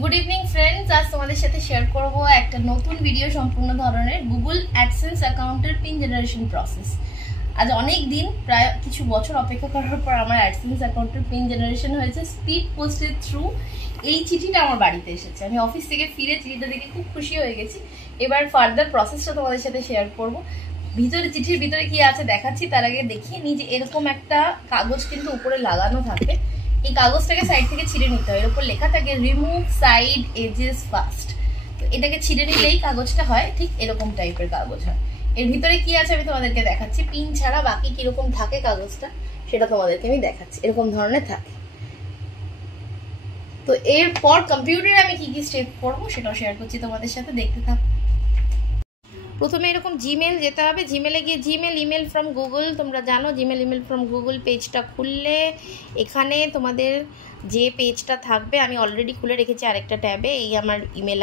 Good evening friends, আজ তোমাদের সাথে শেয়ার করব একটা নতুন ভিডিও সম্পূর্ণ ধরনের গুগল অ্যাডসেন্স অ্যাকাউন্টের পিন জেনারেশন প্রসেস। আজ অনেক দিন, প্রায় কিছু বছর অপেক্ষা করার পর আমার অ্যাডসেন্স অ্যাকাউন্টের পিন জেনারেশন হয়েছে স্পিড পোস্টের থ্রু। এই চিঠিটা আমার বাড়িতে এসেছে, আমি অফিস থেকে ফিরে চিঠিটা দেখে খুব খুশি হয়ে গেছি। এবার ফার্দার প্রসেসটা তোমাদের সাথে শেয়ার করব। ভিতরে চিঠির ভিতরে কি আছে দেখাচ্ছি, তার আগে দেখিয়ে নিই যে এরকম একটা কাগজ কিন্তু উপরে লাগানো থাকে। এই কাগজটাকে সাইড থেকে ছিঁড়ে নিতে হয়, এর উপর লেখা থাকে রিমুভ সাইড এজেস ফার্স্ট। তো এটাকে ছিঁড়ে নিলেই কাগজটা হয় ঠিক এরকম টাইপের কাগজ হয়। এর ভিতরে কি আছে আমি তোমাদেরকে দেখাচ্ছি, পিন ছাড়া বাকি কিরকম থাকে কাগজটা সেটা তোমাদেরকে আমি দেখাচ্ছি। এরকম ধরনের থাকে। তো এরপর কম্পিউটারে আমি কি কি স্টেপ করবো সেটাও শেয়ার করছি তোমাদের সাথে, দেখতে থাকো। প্রথমে এরকম জিমেল যেতে হবে, জিমেলে গিয়ে জিমেল ইমেল ফ্রম গুগল, তোমরা জানো জিমেল ইমেল ফ্রম গুগল পেজটা খুললে এখানে তোমাদের যে পেজটা থাকবে, আমি অলরেডি খুলে রেখেছি আরেকটা ট্যাবে। এই আমার ইমেল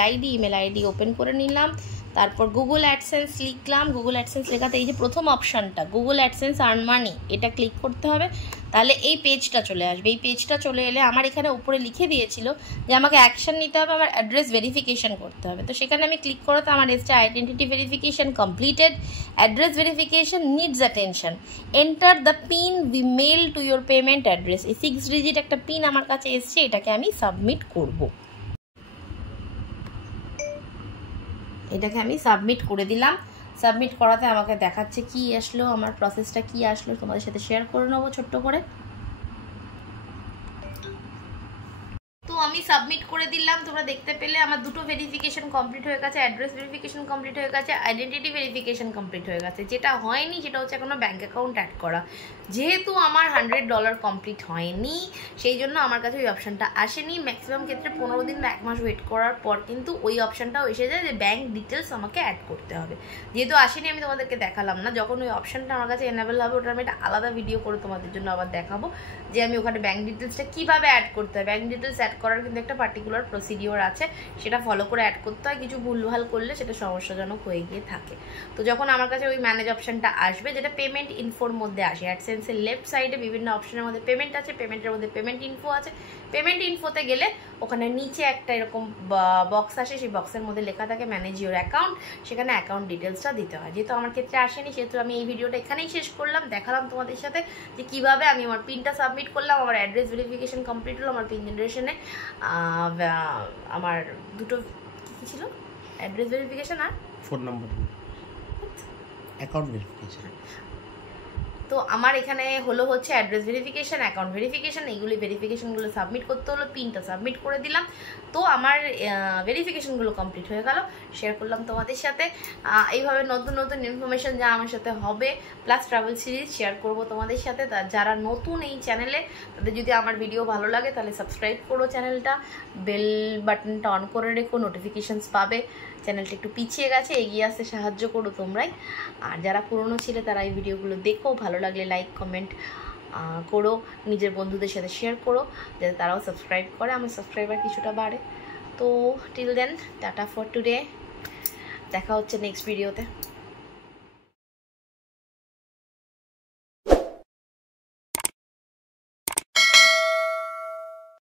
আইডি ওপেন করে নিলাম, তারপর গুগল অ্যাডসেন্স লিখলাম। গুগল অ্যাডসেন্স লেখাতে এই যে প্রথম অপশানটা গুগল অ্যাডসেন্স আর্ন মানি, এটা ক্লিক করতে হবে, তাহলে এই পেজটা চলে আসবে। এই পেজটা চলে এলে আমার এখানে উপরে লিখে দিয়েছিল যে আমাকে অ্যাকশন নিতে হবে, আমার অ্যাড্রেস ভেরিফিকেশন করতে হবে। তো সেখানে আমি ক্লিক করাতে আমার এসছে identity verification completed, address verification needs attention, enter the pin we mail to your payment address. এই 6 ডিজিট একটা পিন আমার কাছে এসছে, এটাকে আমি সাবমিট করব। এটাকে আমি সাবমিট করে দিলাম। সাবমিট করাতে আমাকে দেখাচ্ছে কি আসলো, আমার প্রসেসটা কি আসলো তোমাদের সাথে শেয়ার করে নেবো ছোট্ট করে। তো আমি সাবমিট করে দিলাম, তোমরা দেখতে পেলে আমার দুটো ভেরিফিকেশন কমপ্লিট হয়ে গেছে, অ্যাড্রেস ভেরিফিকেশন কমপ্লিট হয়ে গেছে, আইডেন্টিটি ভেরিফিকেশন কমপ্লিট হয়ে গেছে। যেটা হয়নি সেটা হচ্ছে এখনো ব্যাঙ্ক অ্যাকাউন্ট অ্যাড করা। যেহেতু আমার $100 কমপ্লিট হয়নি, সেই জন্য আমার কাছে ওই অপশানটা আসেনি। ম্যাক্সিমাম ক্ষেত্রে 15 দিন বা 1 মাস ওয়েট করার পর কিন্তু ওই অপশানটাও এসে যায় যে ব্যাঙ্ক ডিটেলস আমাকে অ্যাড করতে হবে। যেহেতু আসেনি আমি তোমাদেরকে দেখালাম না, যখন ওই অপশানটা আমার কাছে এনেবল হবে ওটা আমি একটা আলাদা ভিডিও করে তোমাদের জন্য আবার দেখাবো যে আমি ওখানে ব্যাঙ্ক ডিটেলসটা কীভাবে অ্যাড করতে হয়। ব্যাঙ্ক ডিটেলস অ্যাড করার কিন্তু একটা পার্টিকুলার প্রসিডিওর আছে, সেটা ফলো করে অ্যাড করতে হয়। কিছু ভুলভাল করলে সেটা সমস্যাজনক হয়ে গিয়ে থাকে। তো যখন আমার কাছে ওই ম্যানেজ অপশানটা আসবে, যেটা পেমেন্ট ইনফোর মধ্যে আসে, অ্যাডসেন্সের লেফট সাইডে বিভিন্ন অপশনের মধ্যে পেমেন্ট আছে, পেমেন্টের মধ্যে পেমেন্ট ইনফো আছে। পেমেন্ট ইনফোতে গেলে ওখানে নিচে একটা এরকম বক্স আসে, সেই বক্সের মধ্যে লেখা থাকে ম্যানেজ ইউর অ্যাকাউন্ট, সেখানে অ্যাকাউন্ট ডিটেলসটা দিতে হয়। যেহেতু আমার ক্ষেত্রে আসেনি সেহেতু আমি এই ভিডিওটা এখানেই শেষ করলাম, দেখালাম তোমাদের সাথে যে কীভাবে আমি আমার পিনটা সাবমিট করলাম, আমার অ্যাড্রেস ভেরিফিকেশন কমপ্লিট হলো, আমার পিন জেনারেশনে আমার দুটো কী ছিল, অ্যাড্রেস ভেরিফিকেশন আর ফোন নাম্বার অ্যাকাউন্ট ভেরিফিকেশন। তো আমার এখানে হলো হচ্ছে অ্যাড্রেস ভেরিফিকেশন, অ্যাকাউন্ট ভেরিফিকেশন, এইগুলি ভেরিফিকেশনগুলো সাবমিট করতে হলো, পিনটা সাবমিট করে দিলাম। তো আমার ভেরিফিকেশনগুলো কমপ্লিট হয়ে গেল, শেয়ার করলাম তোমাদের সাথে। এইভাবে নতুন নতুন ইনফরমেশন যা আমার সাথে হবে, প্লাস ট্রাভেল সিরিজ শেয়ার করব তোমাদের সাথে। যারা নতুন এই চ্যানেলে, তাদের যদি আমার ভিডিও ভালো লাগে তাহলে সাবস্ক্রাইব করো চ্যানেলটা, বেল বাটনটা অন করে রেখো, নোটিফিকেশানস পাবে। চ্যানেলটা একটু পিছিয়ে গেছে, এগিয়ে আসতে সাহায্য করো তোমরাই। আর যারা পুরনো ছিল তারা এই ভিডিওগুলো দেখো, ভালো লাগলে লাইক কমেন্ট করো, নিজের বন্ধুদের সাথে শেয়ার করো যাতে তারাও সাবস্ক্রাইব করে, আমার সাবস্ক্রাইবার কিছুটা বাড়ে। তো till then, tata for today, দেখা হচ্ছে নেক্সট ভিডিওতে।